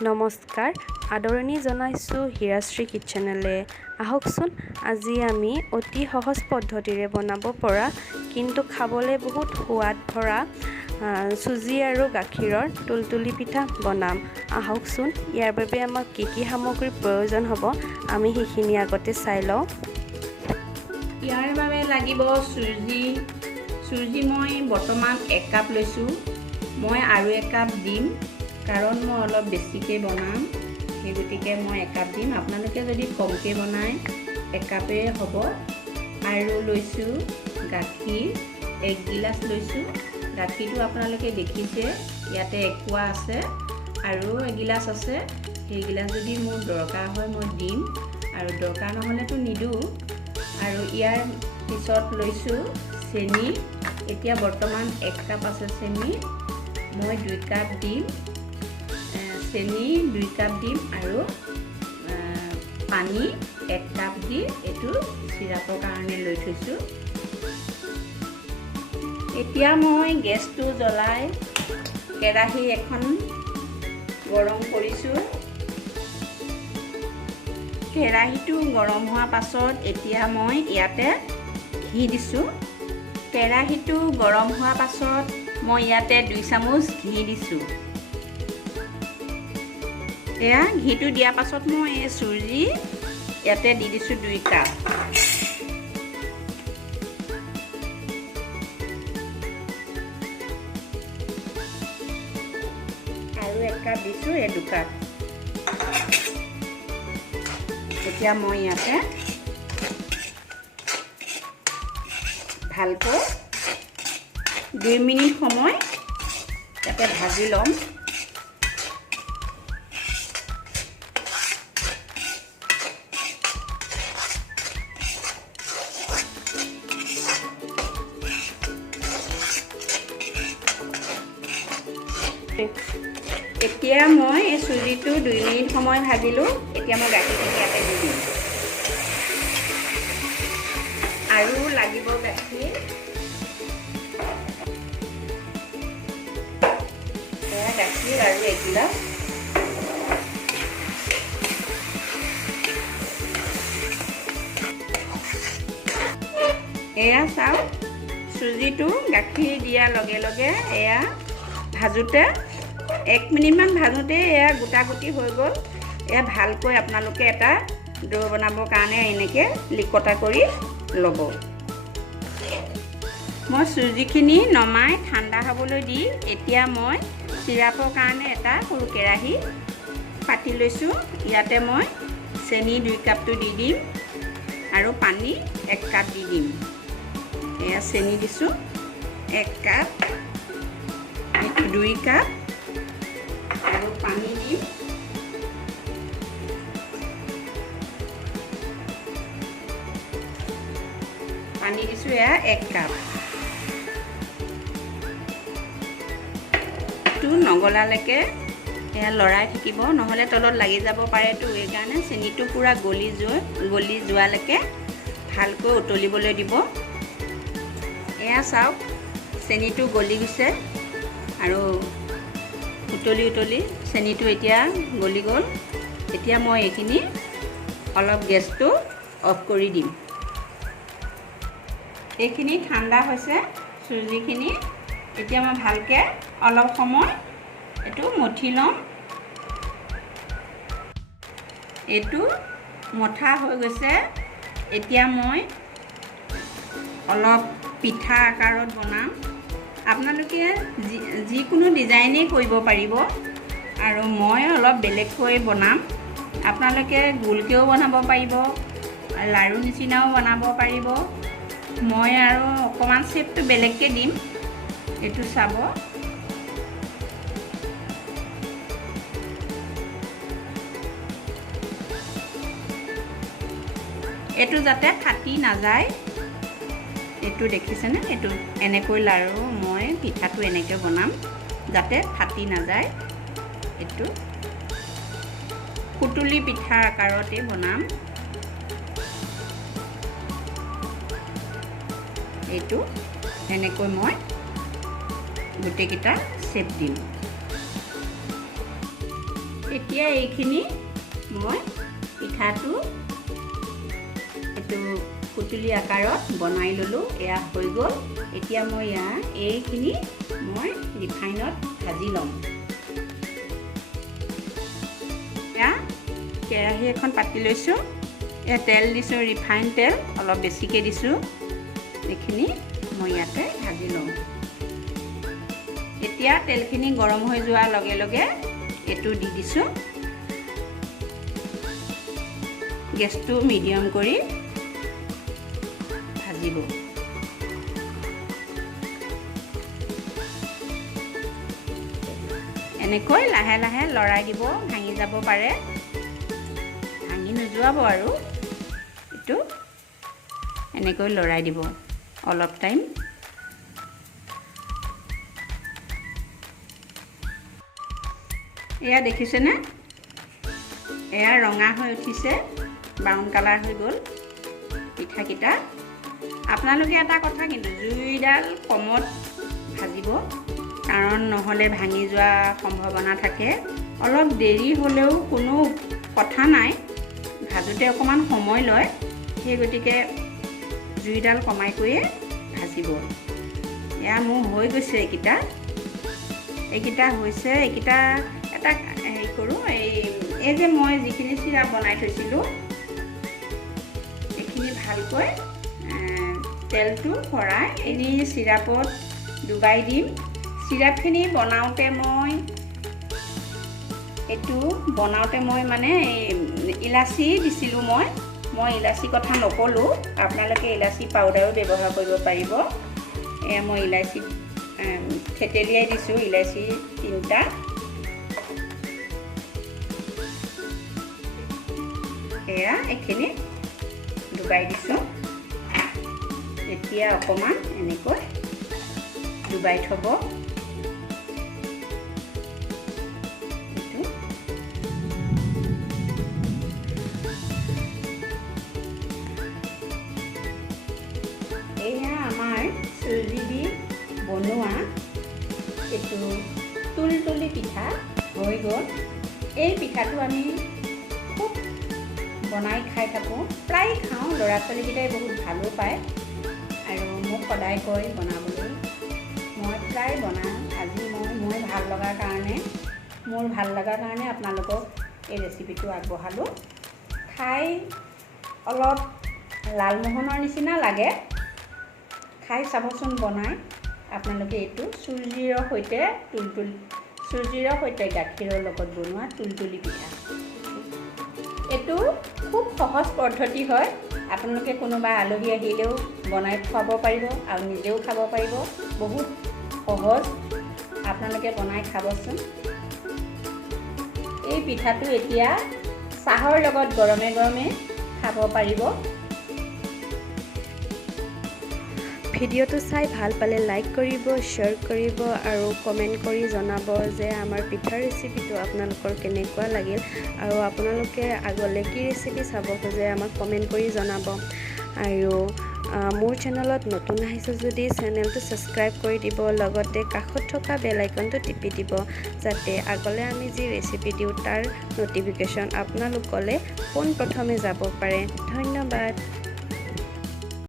নমস্কাৰ আদৰণি জনাইছোঁ হীৰাশ্ৰী কিটচেনলৈ। আহকচোন আজি আমি অতি সহজ পদ্ধতিৰে বনাব পৰা কিন্তু খাবলৈ বহুত সোৱাদ ভৰা চুজি আৰু গাখীৰৰ তুলতুলি পিঠা বনাম। আহকচোন ইয়াৰ বাবে আমাক কি কি সামগ্ৰীৰ প্ৰয়োজন হ'ব আমি সেইখিনি আগতে চাই লওঁ। ইয়াৰ বাবে লাগিব চুজি মই বৰ্তমান 1 কাপ লৈছোঁ। মই আৰু 1 কাপ দিম কাৰণ মই অলপ বেছিকৈ বনাম, সেই গতিকে মই 1 কাপ দিম। আপোনালোকে যদি কমকৈ বনায় 1 কাপেই হ'ব। আৰু লৈছোঁ গাখীৰ 1 গিলাচ লৈছোঁ। গাখীৰটো আপোনালোকে দেখিছে ইয়াতে 1 পোৱা আছে আৰু 1 গিলাচ আছে। সেই গিলাচ যদি মোৰ দৰকাৰ হয় মই দিম আৰু দৰকাৰ নহ'লেতো নিদিওঁ। আৰু ইয়াৰ পিছত লৈছোঁ চেনি। এতিয়া বৰ্তমান 1 কাপ আছে চেনি, মই 2 কাপ দিম। চেনি 2 কাপ দিম আৰু পানী 1 কাপ দি এইটো চিৰাপৰ কাৰণে লৈ থৈছোঁ। এতিয়া মই গেছটো জ্বলাই কেৰাহী এখন গৰম কৰিছোঁ। কেৰাহীটো গৰম হোৱাৰ পাছত এতিয়া মই ইয়াতে ঘি দিছোঁ। কেৰাহীটো গৰম হোৱাৰ পাছত মই ইয়াতে 2 চামুচ ঘি দিছোঁ। এয়া ঘিটো দিয়াৰ পাছত মই এই চুজি ইয়াতে দি দিছোঁ 2 কাপ। আৰু 1 কাপ দিছোঁ, এই 2 কাপ। এতিয়া মই ইয়াতে ভালকৈ 2 মিনিট সময় ইয়াতে ভাজি ল'ম। এতিয়া মই এই চুজিটো 2 মিনিট সময় ভাজিলোঁ। এতিয়া মই গাখীৰখিনি ইয়াতে দি দিম আৰু লাগিব গাখীৰ। এয়া গাখীৰ আৰু 1 গিলাচ। এয়া চাওক চুজিটো গাখীৰ দিয়াৰ লগে লগে এয়া ভাজোঁতে 1 মিনিটমান ভাজোঁতে এয়া গোটা গুটি হৈ গ'ল। এয়া ভালকৈ আপোনালোকে এটা ডো বনাবৰ কাৰণে এনেকৈ লিকতা কৰি ল'ব। মই চুজিখিনি নমাই ঠাণ্ডা হ'বলৈ দি এতিয়া মই চিৰাপৰ কাৰণে এটা সৰু কেৰাহী পাতি লৈছোঁ। ইয়াতে মই চেনি 2 কাপটো দি দিম আৰু পানী 1 কাপ দি দিম। এয়া চেনি দিছোঁ 1 কাপ, এইটো 2 কাপ আৰু পানী দিম দিছোঁ এয়া 1 কাপ। টো নগলালৈকে এয়া লৰাই থাকিব, নহ'লে তলত লাগি যাব পাৰেতো। এইকাৰণে চেনিটো পূৰা গলি যোৱালৈকে ভালকৈ উতলিবলৈ দিব। এয়া চাওক চেনিটো গলি গৈছে আৰু উতলি চেনিটো এতিয়া গলি গ'ল। এতিয়া মই এইখিনি অলপ গেছটো অফ কৰি দিম। এইখিনি ঠাণ্ডা হৈছে চুজিখিনি। এতিয়া মই ভালকৈ অলপ সময় এইটো মঠি ল'ম। এইটো মঠা হৈ গৈছে। এতিয়া মই অলপ পিঠা আকাৰত বনাম। আপোনালোকে যিকোনো ডিজাইনেই কৰিব পাৰিব আৰু মই অলপ বেলেগকৈ বনাম। আপোনালোকে গোলকৈও বনাব পাৰিব, লাড়ু নিচিনাও বনাব পাৰিব। মই আৰু অকণমান শ্বেপটো বেলেগকৈ দিম, এইটো চাব। এইটো যাতে ফাটি নাযায়, এইটো দেখিছেনে? এইটো এনেকৈ লাড়ু মই পিঠাটো এনেকৈ বনাম যাতে ফাটি নাযায়। এইটো সুতুলি পিঠা আকাৰতে বনাম। এইটো এনেকৈ মই গোটেইকেইটা শ্বেপ দিম। এতিয়া এইখিনি মই পিঠাটো এইটো কুটুলি আকাৰত বনাই ল'লোঁ। এয়া হৈ গ'ল। এতিয়া মই এইখিনি মই ৰিফাইনত ভাজি ল'ম। এয়া কেৰাহী এখন পাতি লৈছোঁ। এয়া তেল দিছোঁ, ৰিফাইন তেল অলপ বেছিকৈ দিছোঁ। এইখিনি মই ইয়াতে ভাজি লওঁ। এতিয়া তেলখিনি গৰম হৈ যোৱাৰ লগে লগে এইটো দি দিছোঁ। গেছটো মিডিয়াম কৰি ভাজিব। এনেকৈ লাহে লাহে লৰাই দিব, ভাঙি যাব পাৰে, ভাঙি নোযোৱাব আৰু এইটো এনেকৈ লৰাই দিব অলপ টাইম। এয়া দেখিছেনে? এয়া ৰঙা হৈ উঠিছে, ব্ৰাউন কালাৰ হৈ গ'ল পিঠাকেইটা। আপোনালোকে এটা কথা কিন্তু জুইডাল কমত ভাজিব, কাৰণ নহ'লে ভাঙি যোৱা সম্ভাৱনা থাকে। অলপ দেৰি হ'লেও কোনো কথা নাই, ভাজোতে অকণমান সময় লয়, সেই গতিকে জুইডাল কমাই কৈয়ে ভাজিব। এয়া মোৰ হৈ গৈছে এইকেইটা হৈছে। এইকেইটা এটা হেৰি কৰোঁ, এই যে মই যিখিনি চিৰাপ বনাই থৈছিলোঁ এইখিনি ভালকৈ তেলটো ভৰাই এনে চিৰাপত ডুবাই দিম। চিৰাপখিনি বনাওঁতে মই মানে ইলাচি দিছিলোঁ। মই ইলাচি কথা নক'লোঁ, আপোনালোকে ইলাচি পাউডাৰো ব্যৱহাৰ কৰিব পাৰিব। এয়া মই ইলাচি থেতেলিয়াই দিছোঁ, ইলাচি 3টা। এয়া এইখিনি ডুবাই দিছোঁ। এতিয়া অকণমান এনেকৈ ডুবাই থ'ব। এয়া আমাৰ চুজি দি বনোৱা এইটো তুলতুলি পিঠা হৈ গ'ল। এই পিঠাটো আমি খুব বনাই খাই থাকোঁ, প্ৰায় খাওঁ। ল'ৰা ছোৱালীকেইটাই বহুত ভালো পায় আৰু মোক সদায় কয় বনাবলৈ। মই প্ৰায় বনাওঁ। আজি মোৰ ভাল লগাৰ কাৰণে আপোনালোকক এই ৰেচিপিটো আগবঢ়ালোঁ। খাই অলপ লালমোহনৰ নিচিনা লাগে, খাই চাবচোন বনাই আপোনালোকে। এইটো চুজিৰ সৈতে গাখীৰৰ লগত বনোৱা তুলতুলি পিঠা। এইটো খুব সহজ পদ্ধতি হয়। আপোনালোকে কোনোবা আলহী আহিলেও বনাই খুৱাব পাৰিব আৰু নিজেও খাব পাৰিব। বহুত সহজ, আপোনালোকে বনাই খাবচোন। এই পিঠাটো এতিয়া চাহৰ লগত গৰমে গৰমে খাব পাৰিব। ভিডিঅ'টো চাই ভাল পালে লাইক কৰিব, শ্বেয়াৰ কৰিব আৰু কমেণ্ট কৰি জনাব যে আমাৰ পিঠাৰ ৰেচিপিটো আপোনালোকৰ কেনেকুৱা লাগিল, আৰু আপোনালোকে আগলৈ কি ৰেচিপি চাব খোজে আমাক কমেণ্ট কৰি জনাব। আৰু মোৰ চেনেলত নতুন আহিছে যদি চেনেলটো ছাবস্ক্ৰাইব কৰি দিব, লগতে কাষত থকা বেল আইকনটো টিপি দিব, যাতে আগলৈ আমি যি ৰেচিপি দিওঁ তাৰ ন'টিফিকেশ্যন আপোনালোকলৈ পোনপ্ৰথমে যাব পাৰে। ধন্যবাদ।